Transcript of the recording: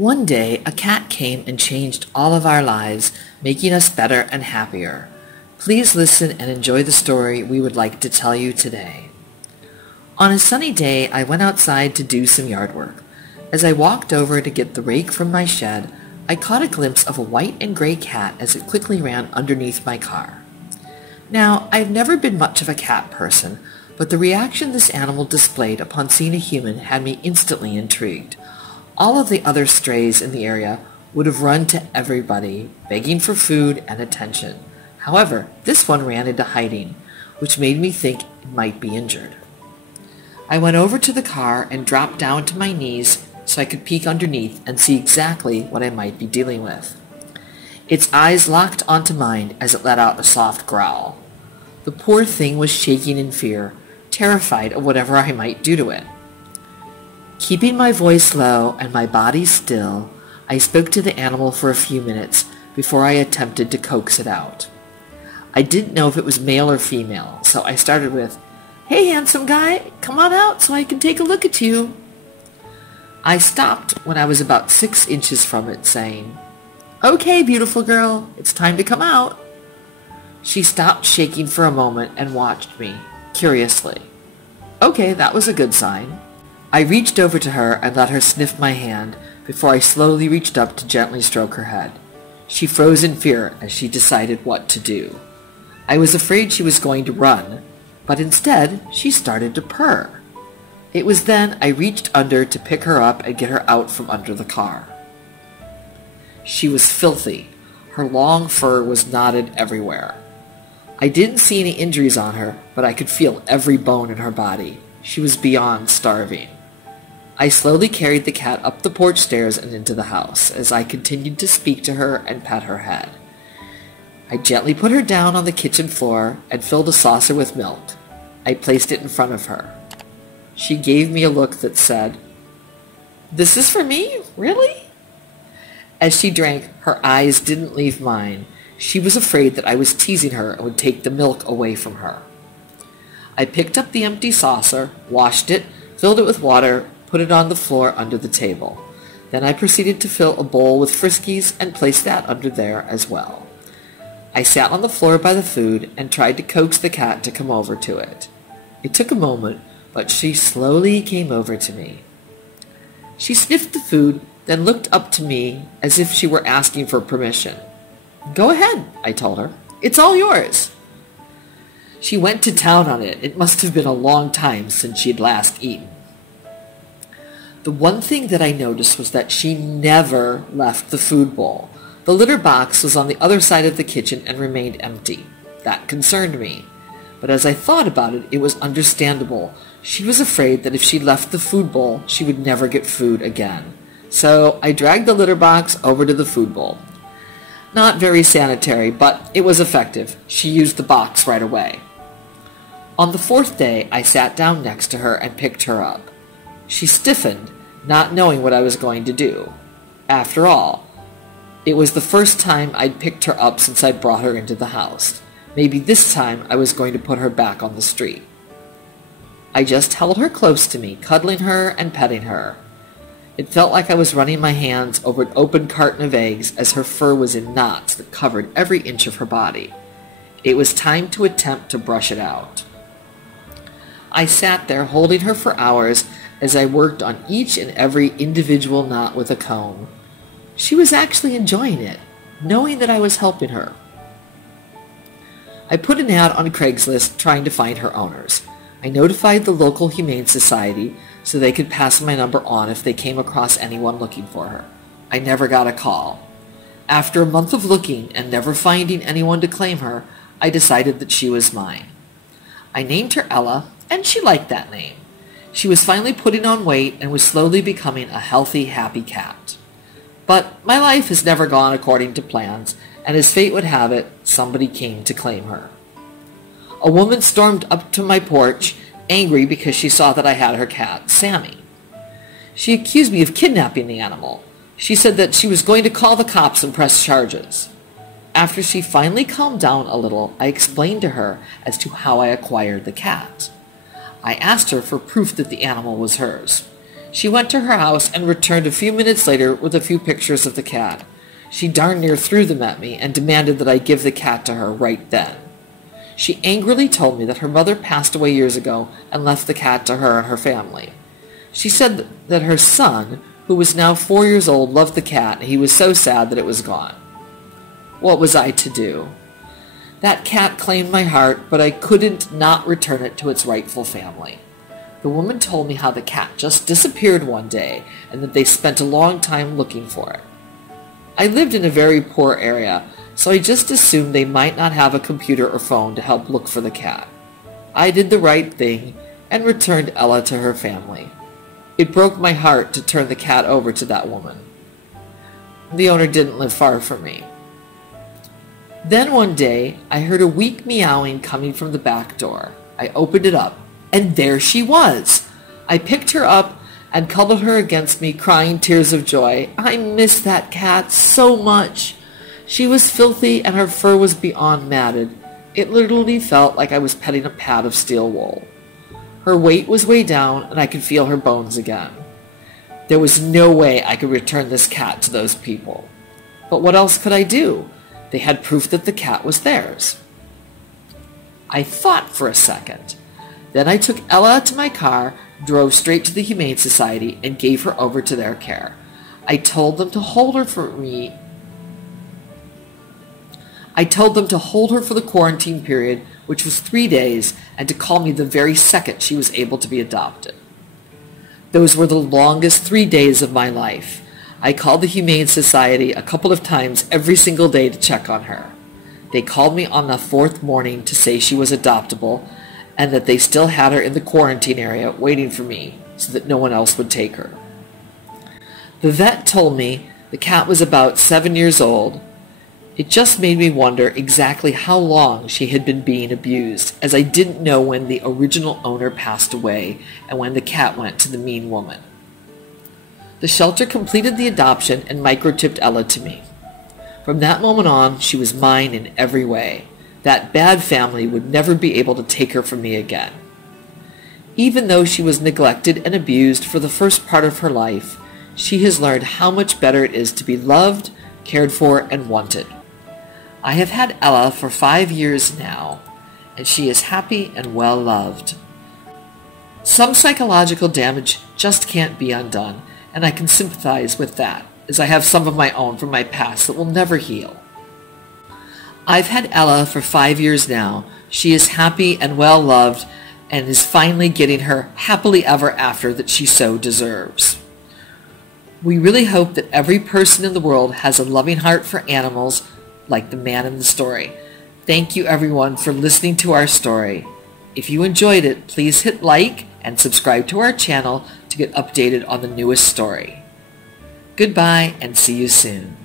One day, a cat came and changed all of our lives, making us better and happier. Please listen and enjoy the story we would like to tell you today. On a sunny day, I went outside to do some yard work. As I walked over to get the rake from my shed, I caught a glimpse of a white and gray cat as it quickly ran underneath my car. Now, I've never been much of a cat person, but the reaction this animal displayed upon seeing a human had me instantly intrigued. All of the other strays in the area would have run to everybody, begging for food and attention. However, this one ran into hiding, which made me think it might be injured. I went over to the car and dropped down to my knees so I could peek underneath and see exactly what I might be dealing with. Its eyes locked onto mine as it let out a soft growl. The poor thing was shaking in fear, terrified of whatever I might do to it. Keeping my voice low and my body still, I spoke to the animal for a few minutes before I attempted to coax it out. I didn't know if it was male or female, so I started with, "Hey, handsome guy, come on out so I can take a look at you." I stopped when I was about 6 inches from it, saying, "Okay, beautiful girl, it's time to come out." She stopped shaking for a moment and watched me, curiously. Okay, that was a good sign. I reached over to her and let her sniff my hand before I slowly reached up to gently stroke her head. She froze in fear as she decided what to do. I was afraid she was going to run, but instead she started to purr. It was then I reached under to pick her up and get her out from under the car. She was filthy. Her long fur was knotted everywhere. I didn't see any injuries on her, but I could feel every bone in her body. She was beyond starving. I slowly carried the cat up the porch stairs and into the house as I continued to speak to her and pet her head. I gently put her down on the kitchen floor and filled a saucer with milk. I placed it in front of her. She gave me a look that said, "This is for me? Really?" As she drank, her eyes didn't leave mine. She was afraid that I was teasing her and would take the milk away from her. I picked up the empty saucer, washed it, filled it with water, put it on the floor under the table. Then I proceeded to fill a bowl with Friskies and place that under there as well. I sat on the floor by the food and tried to coax the cat to come over to it. It took a moment, but she slowly came over to me. She sniffed the food, then looked up to me as if she were asking for permission. "Go ahead," I told her. "It's all yours." She went to town on it. It must have been a long time since she'd last eaten. The one thing that I noticed was that she never left the food bowl. The litter box was on the other side of the kitchen and remained empty. That concerned me. But as I thought about it, it was understandable. She was afraid that if she left the food bowl, she would never get food again. So I dragged the litter box over to the food bowl. Not very sanitary, but it was effective. She used the box right away. On the 4th day, I sat down next to her and picked her up. She stiffened, not knowing what I was going to do. After all, it was the first time I'd picked her up since I'd brought her into the house. Maybe this time I was going to put her back on the street. I just held her close to me, cuddling her and petting her. It felt like I was running my hands over an open carton of eggs as her fur was in knots that covered every inch of her body. It was time to attempt to brush it out. I sat there holding her for hours as I worked on each and every individual knot with a comb. She was actually enjoying it, knowing that I was helping her. I put an ad on Craigslist trying to find her owners. I notified the local Humane Society so they could pass my number on if they came across anyone looking for her. I never got a call. After a month of looking and never finding anyone to claim her, I decided that she was mine. I named her Ella, and she liked that name. She was finally putting on weight and was slowly becoming a healthy, happy cat. But my life has never gone according to plans, and as fate would have it, somebody came to claim her. A woman stormed up to my porch, angry because she saw that I had her cat, Sammy. She accused me of kidnapping the animal. She said that she was going to call the cops and press charges. After she finally calmed down a little, I explained to her as to how I acquired the cat. I asked her for proof that the animal was hers. She went to her house and returned a few minutes later with a few pictures of the cat. She darn near threw them at me and demanded that I give the cat to her right then. She angrily told me that her mother passed away years ago and left the cat to her and her family. She said that her son, who was now 4 years old, loved the cat, and he was so sad that it was gone. What was I to do? That cat claimed my heart, but I couldn't not return it to its rightful family. The woman told me how the cat just disappeared one day and that they spent a long time looking for it. I lived in a very poor area, so I just assumed they might not have a computer or phone to help look for the cat. I did the right thing and returned Ella to her family. It broke my heart to turn the cat over to that woman. The owner didn't live far from me. Then one day, I heard a weak meowing coming from the back door. I opened it up, and there she was! I picked her up and cuddled her against me, crying tears of joy. I missed that cat so much. She was filthy and her fur was beyond matted. It literally felt like I was petting a pad of steel wool. Her weight was way down and I could feel her bones again. There was no way I could return this cat to those people. But what else could I do? They had proof that the cat was theirs. I thought for a second. Then I took Ella to my car, drove straight to the Humane Society, and gave her over to their care. I told them to hold her for me. I told them to hold her for the quarantine period, which was 3 days, and to call me the very second she was able to be adopted. Those were the longest 3 days of my life. I called the Humane Society a couple of times every single day to check on her. They called me on the 4th morning to say she was adoptable, and that they still had her in the quarantine area waiting for me so that no one else would take her. The vet told me the cat was about 7 years old. It just made me wonder exactly how long she had been being abused, as I didn't know when the original owner passed away and when the cat went to the mean woman. The shelter completed the adoption and microchipped Ella to me. From that moment on, she was mine in every way. That bad family would never be able to take her from me again. Even though she was neglected and abused for the first part of her life, she has learned how much better it is to be loved, cared for, and wanted. I have had Ella for 5 years now, and she is happy and well loved. Some psychological damage just can't be undone, and I can sympathize with that, as I have some of my own from my past that will never heal. I've had Ella for 5 years now. She is happy and well loved and is finally getting her happily ever after that she so deserves. We really hope that every person in the world has a loving heart for animals like the man in the story. Thank you everyone for listening to our story. If you enjoyed it, please hit like and subscribe to our channel to get updated on the newest story. Goodbye and see you soon.